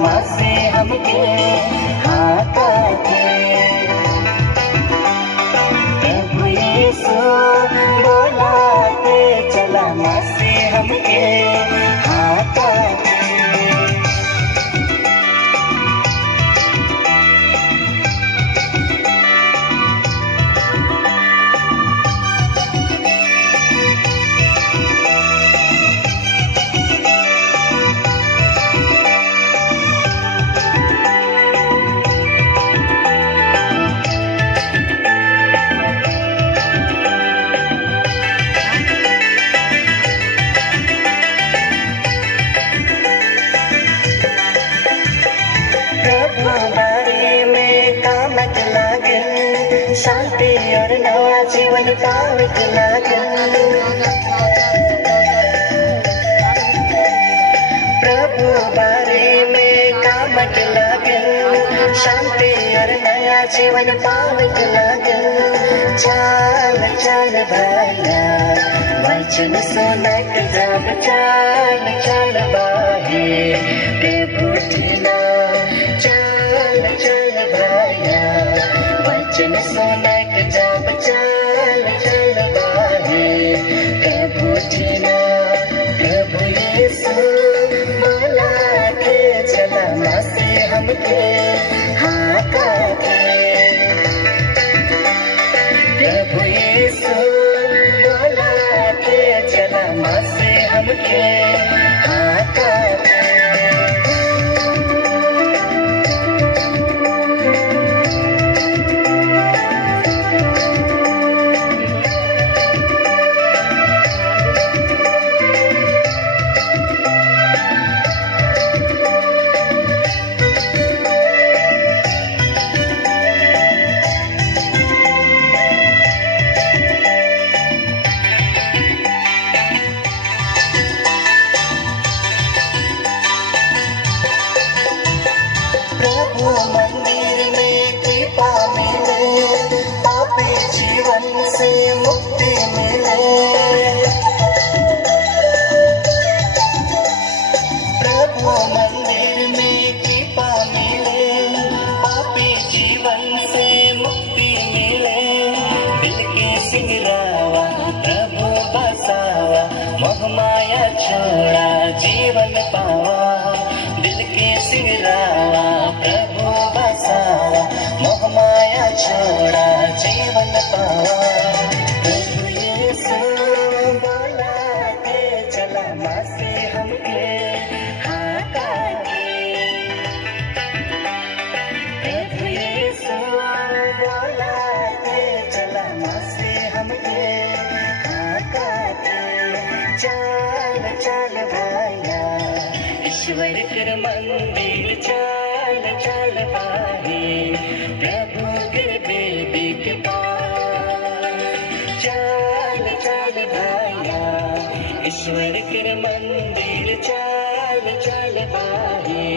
मासे हमके हाका के। प्रभु यीशु बोला के चला मासे हमके हाका के। बारे में कामत लागल, शांति और नवा जीवन पावत लागल। प्रभु बारे में कामत लागल, शांति और नया जीवन पावत लागल। चाल चाल भाया वचन सुनक जब चाल चाल बाहे प्रभु ढिला। चाल चाल भाया वचन सुनक जब चाल चाल बाहे प्रभु ढिला। प्रभु यीशु बोला के चला मासे हमके हाका के। प्रभु यीशु बोला के चला मासे हमके हाका के। प्रभु मंदिर में कृपा मिले, पापी जीवन से मुक्ति मिले। प्रभु मंदिर में कृपा मिले, पापी जीवन से मुक्ति मिले। दिल के सिंगरावा प्रभु बसावा, मोह माया छोड़ा जीवन पावा। दिल के सिंगरावा प्रभु बसावा, मोह माया छोड़ा जीवन पावा। प्रभु यीशु बोला के चला मासे हमके हाका के। प्रभु यीशु बोला के चला मासे हमके हाका के। चाल चाल भाया ईश्वर कर मंदिर चाल चाल बाहे प्रभु कर बेबी के पास। चाल चाल भाया ईश्वर कर मंदिर चाल चाल बाहे।